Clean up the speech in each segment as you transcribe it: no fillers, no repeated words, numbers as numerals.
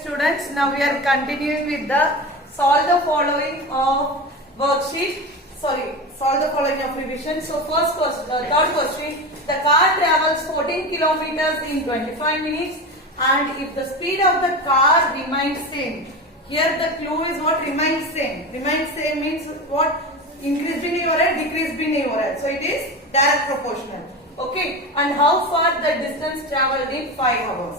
Students, now we are continuing with the solve the following of worksheet. Solve the following of revision. So first question, third question, the car travels 14 kilometers in 25 minutes and if the speed of the car remains same. Here the clue is what remains same. Remains same means what? Increase भी नहीं हो रहा है, decrease भी नहीं हो रहा है. So it is direct proportional. Okay. And how far the distance traveled in 5 hours.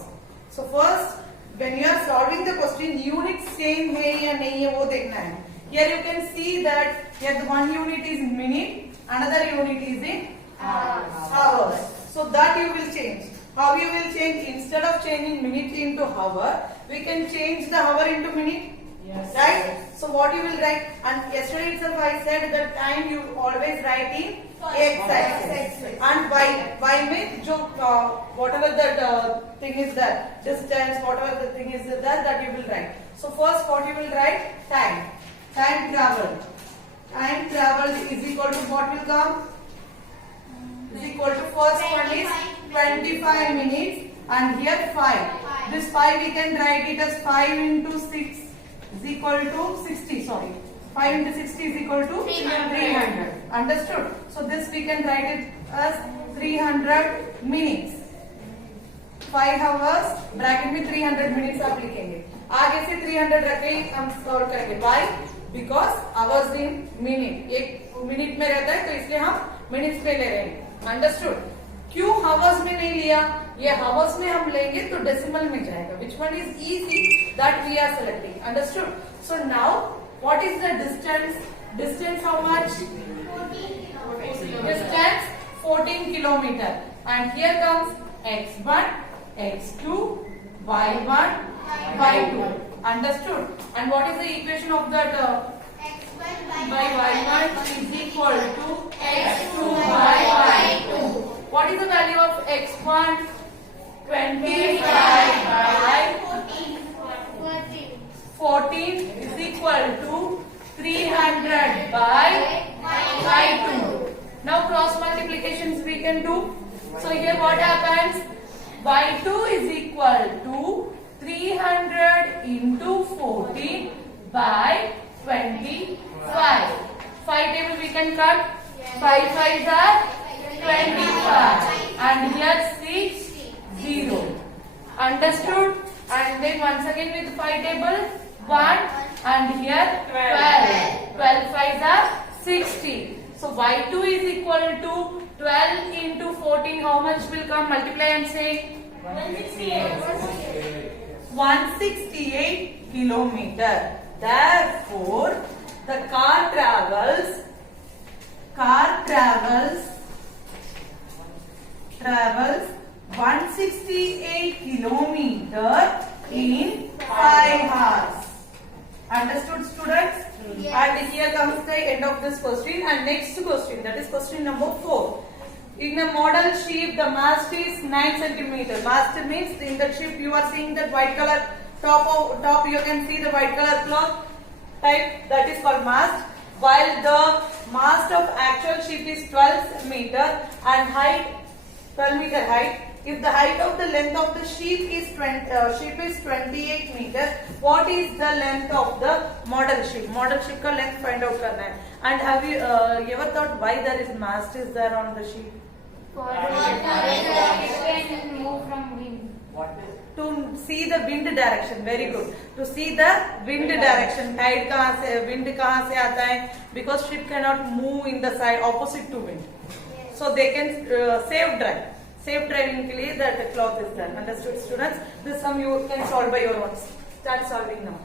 So first, when you are solving the question, unit same है या नहीं है वो देखना है. Here you can see that here the one unit is minute, another unit is in hours. So that you will change. How you will change? Instead of changing minute into hour, we can change the hour into minute. Yes. Right? Yes. So what you will write? And yesterday itself I said that time you always write in x-axis. And y means jo whatever that thing is there, distance, whatever the thing is there, that you will write. So first what you will write? Time. Time traveled. Time traveled is equal to what will come? Is equal to first one is 25 minutes and here 5. This 5 we can write it as 5 into 6 is equal to 60. Sorry. 5 into 60 is equal to 300. Understood? So this we can write it as 300 minutes. 5 hours bracket में 300 minutes आप लिखेंगे. आगे से 300 रखे हम solve करेंगे. Why? Because hours in minute. एक minute में रहता है तो इसलिए हम मिनट्स में ले रहे हैं. Understood? क्यों hours में नहीं लिया? ये hours में हम लेंगे तो decimal में जाएगा. Which one is easy that we are selecting? Understood? So now what is the distance? Distance how much? 14. Distance 14 kilometer. And here comes x1, x2, y1, y2. Understood? And what is the equation of that? X1 by y1 is equal to x2 by y2. What is the value of x1? 25 by 14 is equal to 300 by y2. Now cross multiplications we can do. So here what happens? y2 is equal to 300 into 14 by 25. 5 table we can cut. 5 5s are 25 and here 6 0. Understood? And then once again with 5 table 1 and here 12. 12 5s are 60. So y2 is equal to 12 into 14. How much will come? Multiply and say 168 kilometer. Therefore, the car travels 168 kilometer in 5 hours. Understood, students? Yes. And here comes the end of this question. And next question, that is question number 4. In a model ship, the mast is 9 centimeter. Mast means in the ship you are seeing that white color top. You can see the white color cloth type, that is called mast. While the mast of actual ship is 12 meter and height 12 meter height. If the height of the length of the ship is 28 meter, what is the length of the model ship? Model ship का length find out करना है. And have you ever thought why there is mast is there on the ship? To see the wind direction. Very good. To see the wind direction. Tide कहाँ से, wind कहाँ से आता है? Because ship cannot move in the side opposite to wind. So they can save drive. Safe driving के लिए that cloth is done. Understood, students? This sum you can solve by your own. Start solving now.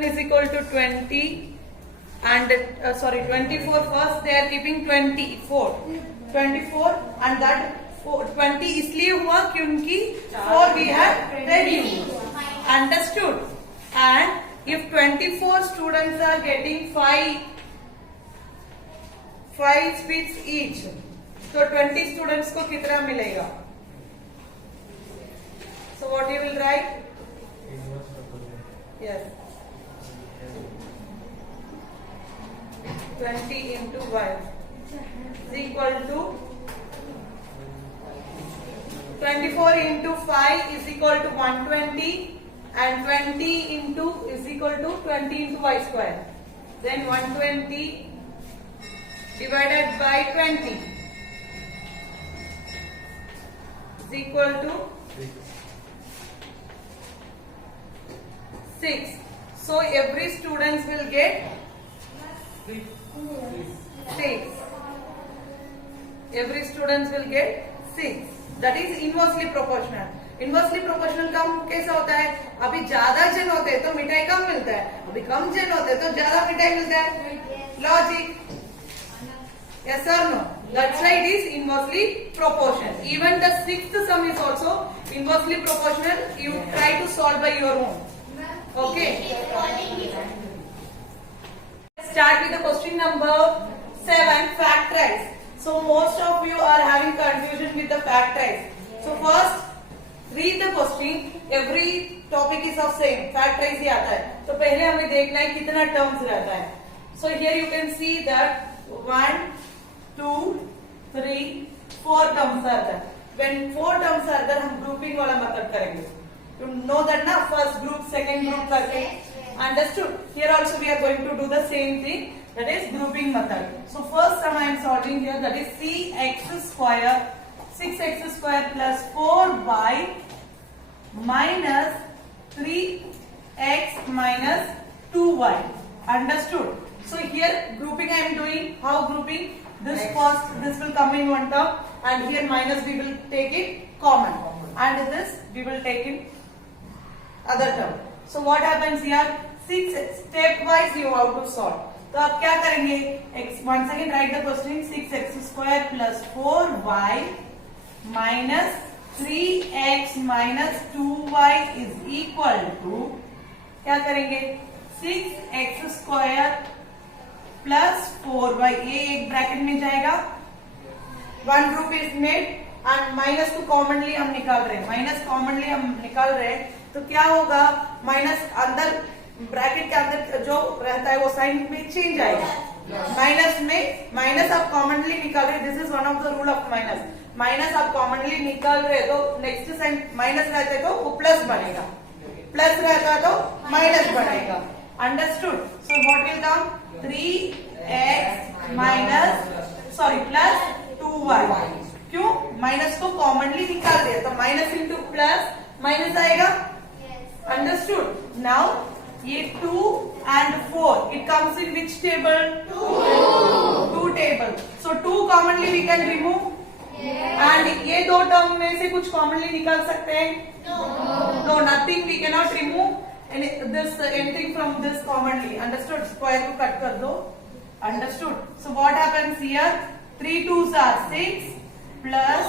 Is equal to 20 and 24. First they are keeping 24 and that 20 इसलिए हुआ क्योंकि 4 we have reduced. Understood? And if 24 students are getting 5 speeds each, तो 20 students को कितना मिलेगा? So what you will write? Yes. 20 into y is equal to 24 into 5 is equal to 120 and 20 into is equal to 20 into y square. Then 120 divided by 20 is equal to 6. So every student will get 6. Every student will get 6. That is inversely proportional. Inversely proportional कम कैसा होता है? अभी ज्यादा जन होते हैं तो मिठाई कम मिलता है, अभी कम जन होते हैं तो ज्यादा मिठाई मिलता है. Logic. Yes or no? That's why it is inversely proportional. Even the sixth sum is also inversely proportional. You try to solve by your own. Okay. Start with the question number 7. Factorize. So most of you are having confusion with the factorize. So first read the question. Every topic is of same. Factorize ही आता है. तो पहले हमें देखना है कितना terms रहता है. So here you can see that 1, 2, 3, 4 terms are there. When 4 terms are there, हम grouping वाला method करेंगे. You know that ना? First group, second group करके. Understood? Here also we are going to do the same thing. That is grouping method. So first sum I am solving here. That is 6x square. 6x square plus 4y minus 3x minus 2y. Understood? So here grouping I am doing. How grouping? This first, this will come in one term, and here minus we will take it common, and this we will take in other term. So what happens here? 6 stepwise you have to solve. तो आप क्या करेंगे? X once again write the question. 6x square plus 4y minus 3x minus 2y is equal to क्या करेंगे? 6x square plus 4y. ये एक bracket में जाएगा. One group is made and minus को कॉमनली हम निकाल रहे हैं. माइनस कॉमनली हम निकाल रहे हैं तो क्या होगा? माइनस अंदर ब्रैकेट के अंदर जो रहता है वो साइन में चेंज आएगा. माइनस में माइनस आप कॉमनली निकाल रहे. This is one of the rule of minus. Minus आप कॉमनली निकाल रहे तो नेक्स्ट साइन माइनस रहते तो वो प्लस बनेगा, प्लस रहता तो माइनस बनेगा. Understood? So what will come? 3x minus sorry plus 2y. क्यों? माइनस को कॉमनली निकाल दिया तो माइनस इंटू प्लस माइनस आएगा. अंडरस्टूड? नाउ ये 2 and 4 it comes in which table? 2 table. So 2 commonly we can remove. And ये दो term में से कुछ कॉमनली निकाल सकते हैं? No, nothing. We cannot remove anything from this commonly. Understood? Square को कट कर दो. Understood? So what happens here? 3 2s are 6 plus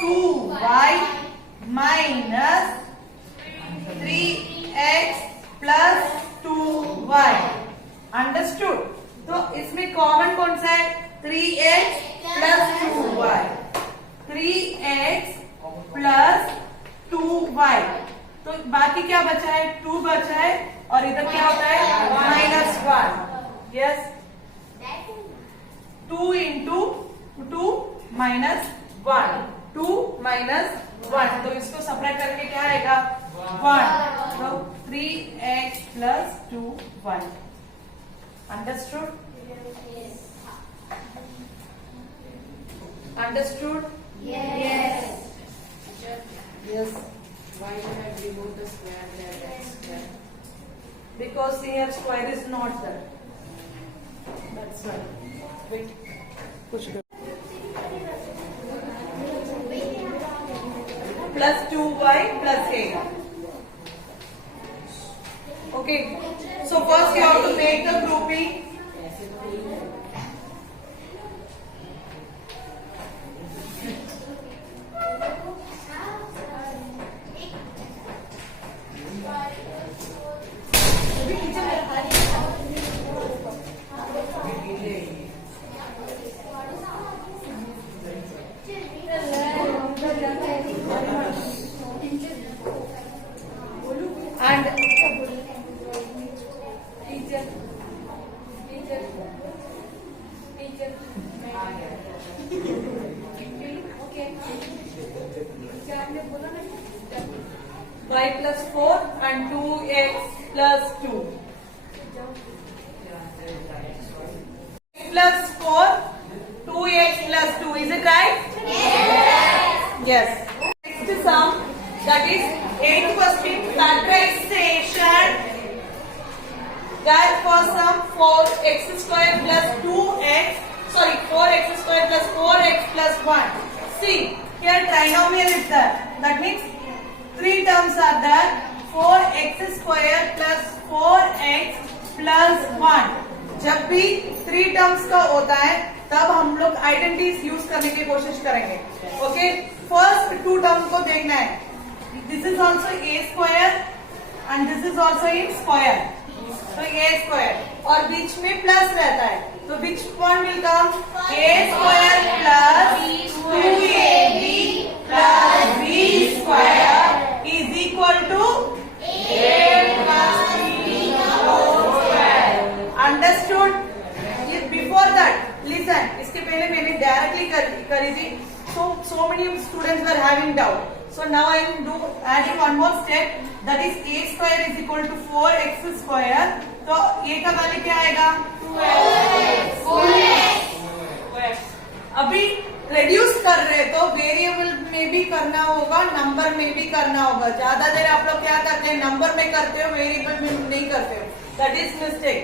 2y minus 3x plus 2y. Understood? तो इसमें कॉमन कौन सा है? 3x plus 2y. 3x plus 2y. तो बाकी क्या बचा है? 2 बचा है और इधर क्या होता है? -1. यस. 2 into 2 minus 1. 2 minus 1. तो इसको सब्ट्रैक्ट करके क्या आएगा? 1. तो 3x plus 2y. Understood? Understood? Yes. Yes. Why you have removed the square there? That square. Because here square is not there. That's why. Wait. Push it. Plus 2y plus 8. Okay. So first you have to make the grouping. And y plus 4 and 2x plus 2. Plus 4, 2x plus 2. Is it right? Yes. Next sum, that is 8th question, factorization. That for sum 4x square plus 2x, sorry, 4x square plus 4x plus 1. See, here trinomial is there. That means 3 terms are there. 4x square plus 4x plus 1. जब भी 3 terms का होता है तब हम लोग identities use करने की कोशिश करेंगे. ओके, फर्स्ट 2 टर्म को देखना है. This is also a square and this is also in square. तो ए स्क्वायर और बीच में प्लस रहता है. तो which one will come? A square plus 2ab plus b square is equal to a plus b whole square. Understood? Before that, listen. इसके पहले मैंने directly करी थी. So many students were having doubt. So now I am adding one more step. That is a square is equal to 4x square. तो a का वैल्यू क्या आएगा? 2x. अभी रेड्यूस कर रहे तो वेरिएबल में भी करना होगा, नंबर में भी करना होगा. ज्यादा देर आप लोग क्या करते हैं? नंबर में करते हो, वेरिएबल में नहीं करते हो. That is mistake.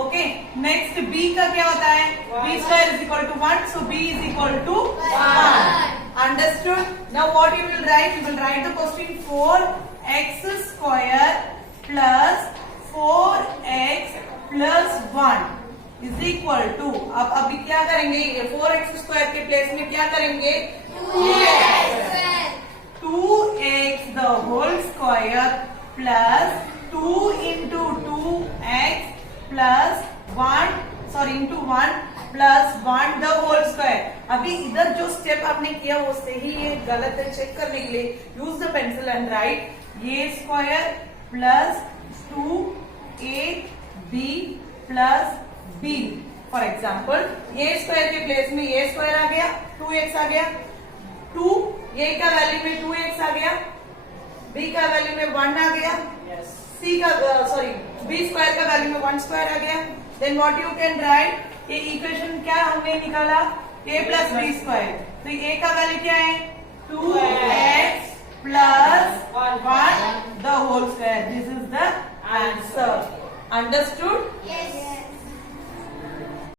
Okay, next b का क्या होता है? b square is equal to 1, so b is equal to 1. Understood? Now what you will write? You will write the question 4x square plus 4x plus 1 is equal to. अब अभी क्या करेंगे? 4x square के place में क्या करेंगे? 2x the whole square plus 2 into 2x plus 1 sorry into 1 plus 1 the whole square. अभी इधर जो स्टेप आपने किया वो सही है गलत है चेक करने के लिए use the pencil and right a square plus 2ab plus b. For example a square के प्लेस में a स्क्वायर आ गया, 2x आ गया, 2 a का वैल्यू में 2x आ गया, b का वैल्यू में 1 आ गया, c का सॉरी b स्क्वायर का वैल्यू में 1 स्क्वायर आ गया. Then what you can write? ये इक्वेशन क्या हमने निकाला? a plus b square. तो a का वैल्यू क्या है? 2x plus 1 the whole square. This is the answer. Understood? Yes.